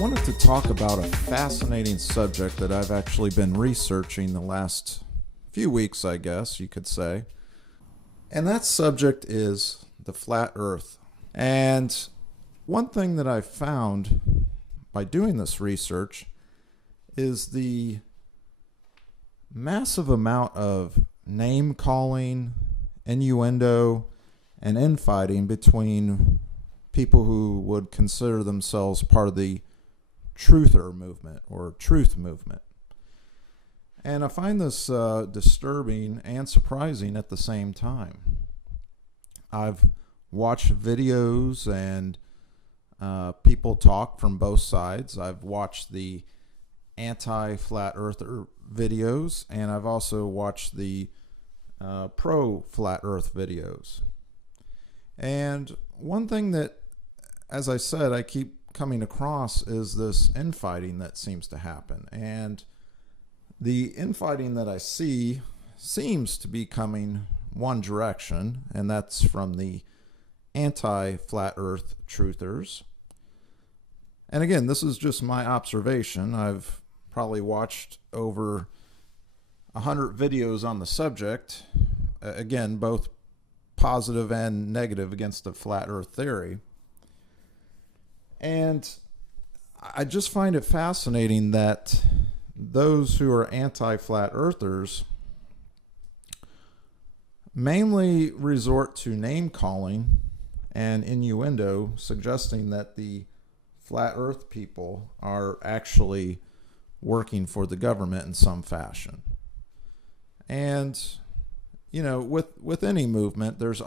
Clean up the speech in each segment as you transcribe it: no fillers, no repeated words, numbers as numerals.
wanted to talk about a fascinating subject that I've actually been researching the last few weeks, I guess you could say. And that subject is the flat earth. And one thing that I've found by doing this research is the massive amount of name calling, innuendo, and infighting between people who would consider themselves part of the truther movement or truth movement. And I find this disturbing and surprising at the same time. I've watched videos and people talk from both sides. I've watched the anti-flat earther videos, and I've also watched the pro-flat earth videos. And one thing that, as I said, I keep coming across is this infighting that seems to happen. And the infighting that I see seems to be coming one direction, and that's from the anti-flat earth truthers. And again, this is just my observation. I've probably watched over 100 videos on the subject, again, both positive and negative against the flat earth theory. And I just find it fascinating that those who are anti-flat earthers mainly resort to name calling and innuendo, suggesting that the flat earth people are actually working for the government in some fashion. And you know, with any movement, you're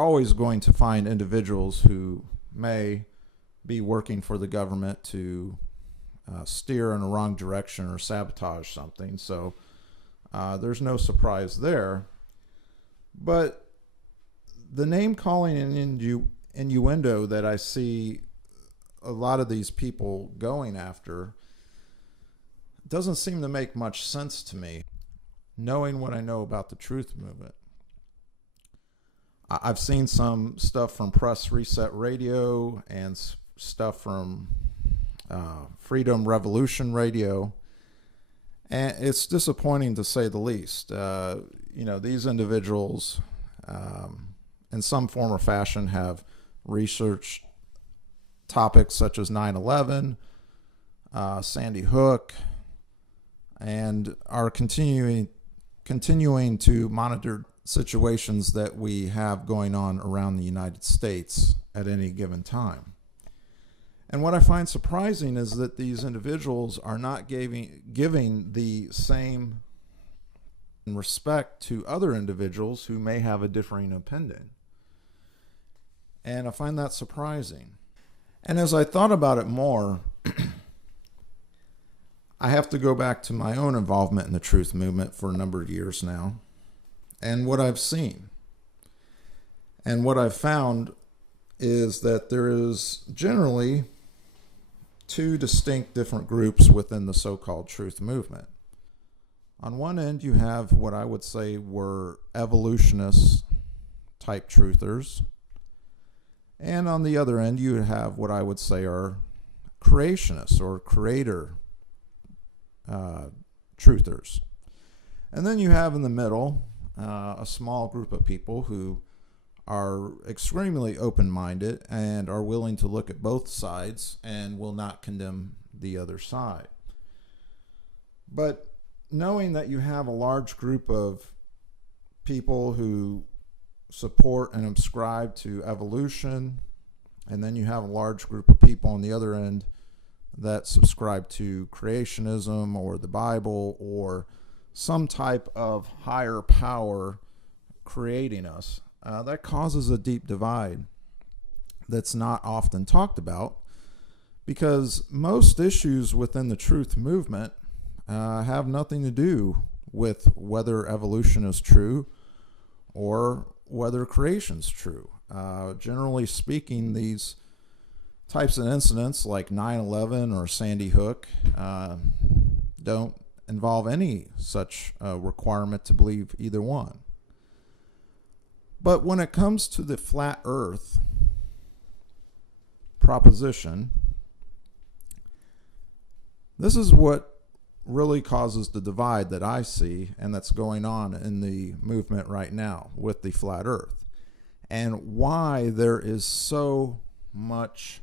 always going to find individuals who may be working for the government to steer in a wrong direction or sabotage something. So there's no surprise there. But the name calling and innuendo that I see a lot of these people going after doesn't seem to make much sense to me, knowing what I know about the truth movement. I've seen some stuff from Press Reset Radio and stuff from Freeradiorevolution Radio, and it's disappointing to say the least. These individuals, in some form or fashion, have researched topics such as 9/11, Sandy Hook, and are continuing to monitor situations that we have going on around the United States at any given time. And what I find surprising is that these individuals are not giving the same respect to other individuals who may have a differing opinion. And I find that surprising. And as I thought about it more, I have to go back to my own involvement in the truth movement for a number of years now, and what I've seen. And what I've found is that there is generally two distinct different groups within the so-called truth movement. On one end, you have what I would say were evolutionist type truthers. And on the other end, you have what I would say are creationists or creator truthers. And then you have in the middle a small group of people who are extremely open-minded and are willing to look at both sides and will not condemn the other side. But knowing that you have a large group of people who support and subscribe to evolution, and then you have a large group of people on the other end that subscribe to creationism or the Bible or some type of higher power creating us, that causes a deep divide that's not often talked about, because most issues within the truth movement have nothing to do with whether evolution is true or whether creation's true. Generally speaking, these types of incidents like 9/11 or Sandy Hook don't involve any such requirement to believe either one. But when it comes to the flat earth proposition, This is what really causes the divide that I see and that's going on in the movement right now with the flat earth, and why there is so much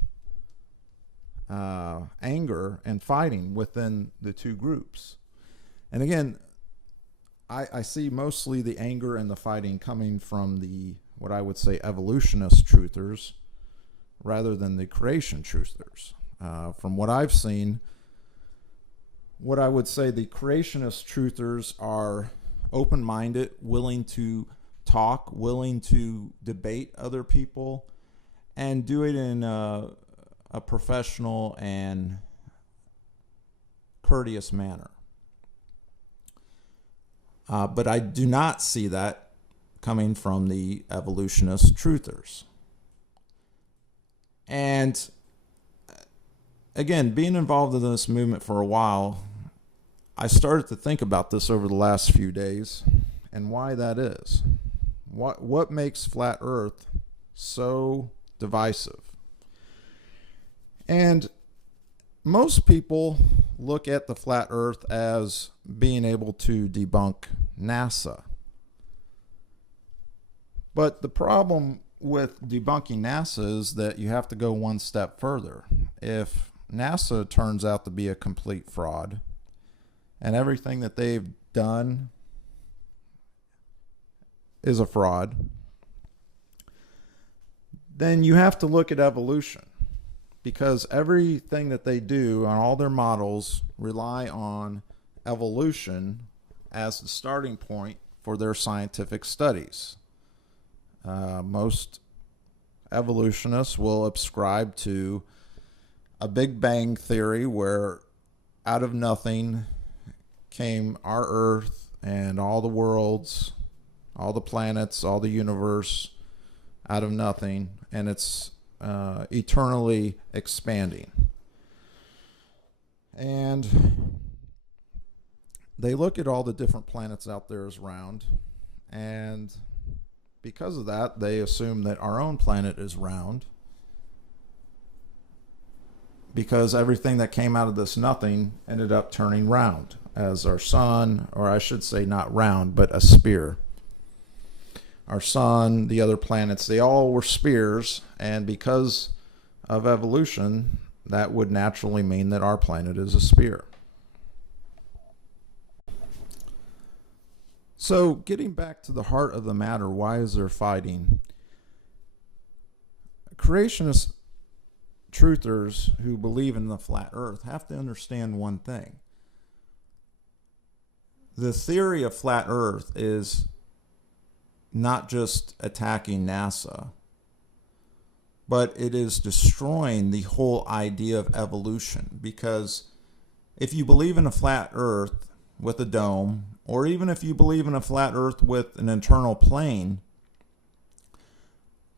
anger and fighting within the two groups. And again, I see mostly the anger and the fighting coming from the, what I would say, evolutionist truthers rather than the creation truthers. From what I've seen, what I would say, the creationist truthers are open-minded, willing to talk, willing to debate other people, and do it in a professional and courteous manner. But I do not see that coming from the evolutionist truthers. And again, being involved in this movement for a while, I started to think about this over the last few days and why that is. What makes flat earth so divisive? And most people look at the flat earth as being able to debunk NASA. But the problem with debunking NASA is that you have to go one step further. If NASA turns out to be a complete fraud, and everything that they've done is a fraud, then you have to look at evolution, because everything that they do on all their models rely on evolution as the starting point for their scientific studies. Most evolutionists will ascribe to a Big Bang theory where out of nothing came our Earth and all the worlds, all the planets, all the universe out of nothing, and it's eternally expanding. And they look at all the different planets out there as round, and because of that, they assume that our own planet is round, because everything that came out of this nothing ended up turning round, as our sun, or I should say not round, but a sphere. Our sun, the other planets, they all were spheres, and because of evolution, that would naturally mean that our planet is a sphere. So getting back to the heart of the matter, why is there fighting? Creationist truthers who believe in the flat earth have to understand one thing. The theory of flat earth is not just attacking NASA, but it is destroying the whole idea of evolution. Because if you believe in a flat earth with a dome, or even if you believe in a flat earth with an internal plane,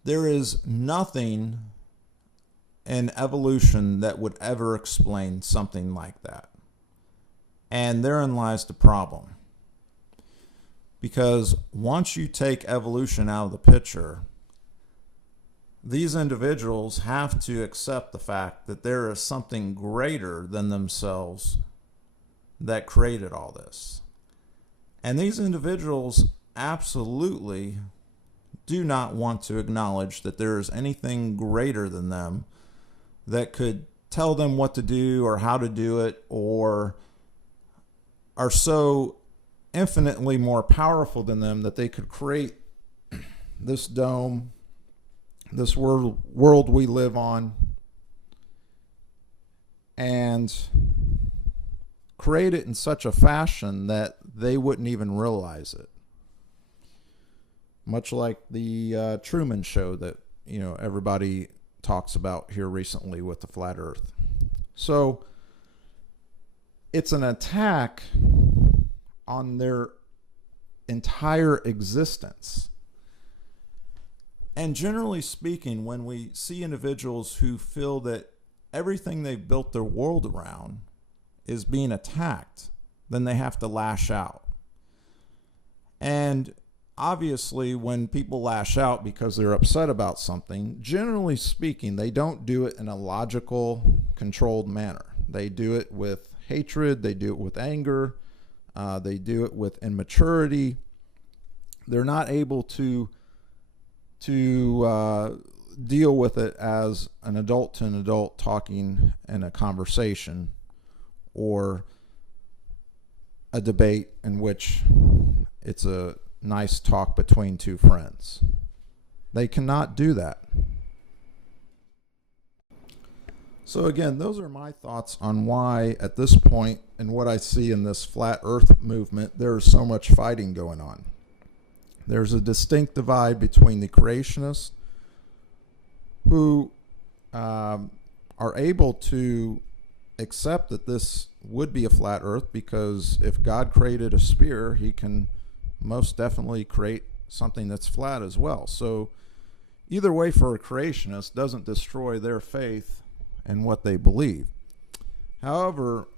there is nothing in evolution that would ever explain something like that. And therein lies the problem. Because once you take evolution out of the picture, these individuals have to accept the fact that there is something greater than themselves that created all this. And these individuals absolutely do not want to acknowledge that there is anything greater than them that could tell them what to do or how to do it, or are so infinitely more powerful than them that they could create this dome, this world we live on, and create it in such a fashion that they wouldn't even realize it. Much like the Truman Show that everybody talks about here recently with the flat earth. So it's an attack on their entire existence. And generally speaking, when we see individuals who feel that everything they've built their world around is being attacked, then they have to lash out. And obviously, when people lash out because they're upset about something, generally speaking, they don't do it in a logical, controlled manner. They do it with hatred, they do it with anger, they do it with immaturity. They're not able to deal with it as an adult to an adult talking in a conversation or a debate in which it's a nice talk between two friends. They cannot do that. So again, those are my thoughts on why at this point and what I see in this flat earth movement, there's so much fighting going on. There's a distinct divide between the creationists who are able to accept that this would be a flat earth, because if God created a sphere, he can most definitely create something that's flat as well. So either way, for a creationist, doesn't destroy their faith and what they believe. However,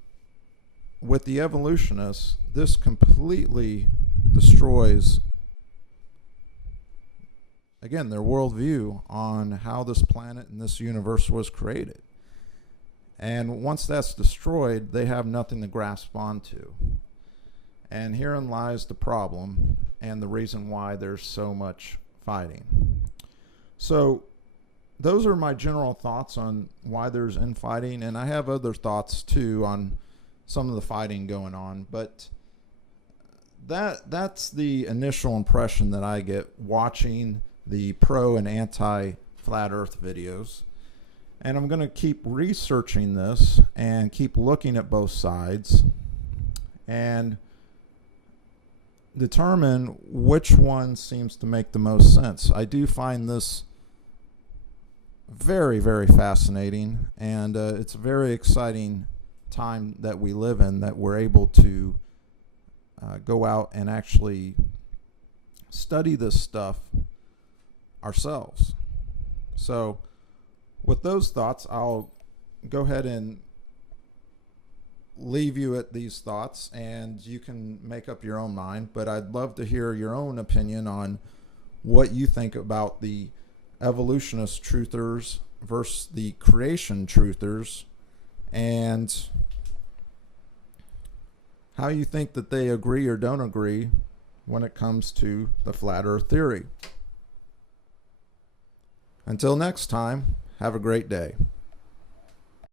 with the evolutionists, this completely destroys, again, their worldview on how this planet and this universe was created. And once that's destroyed, they have nothing to grasp onto. And herein lies the problem and the reason why there's so much fighting. So those are my general thoughts on why there's infighting, and I have other thoughts too on some of the fighting going on, but that's the initial impression that I get watching the pro and anti flat earth videos. And I'm going to keep researching this and keep looking at both sides and determine which one seems to make the most sense. I do find this very, very fascinating, and it's a very exciting time that we live in, that we're able to go out and actually study this stuff ourselves. So with those thoughts, I'll go ahead and leave you at these thoughts, and you can make up your own mind, but I'd love to hear your own opinion on what you think about the evolutionist truthers versus the creation truthers, and how you think that they agree or don't agree when it comes to the flat earth theory. Until next time, have a great day.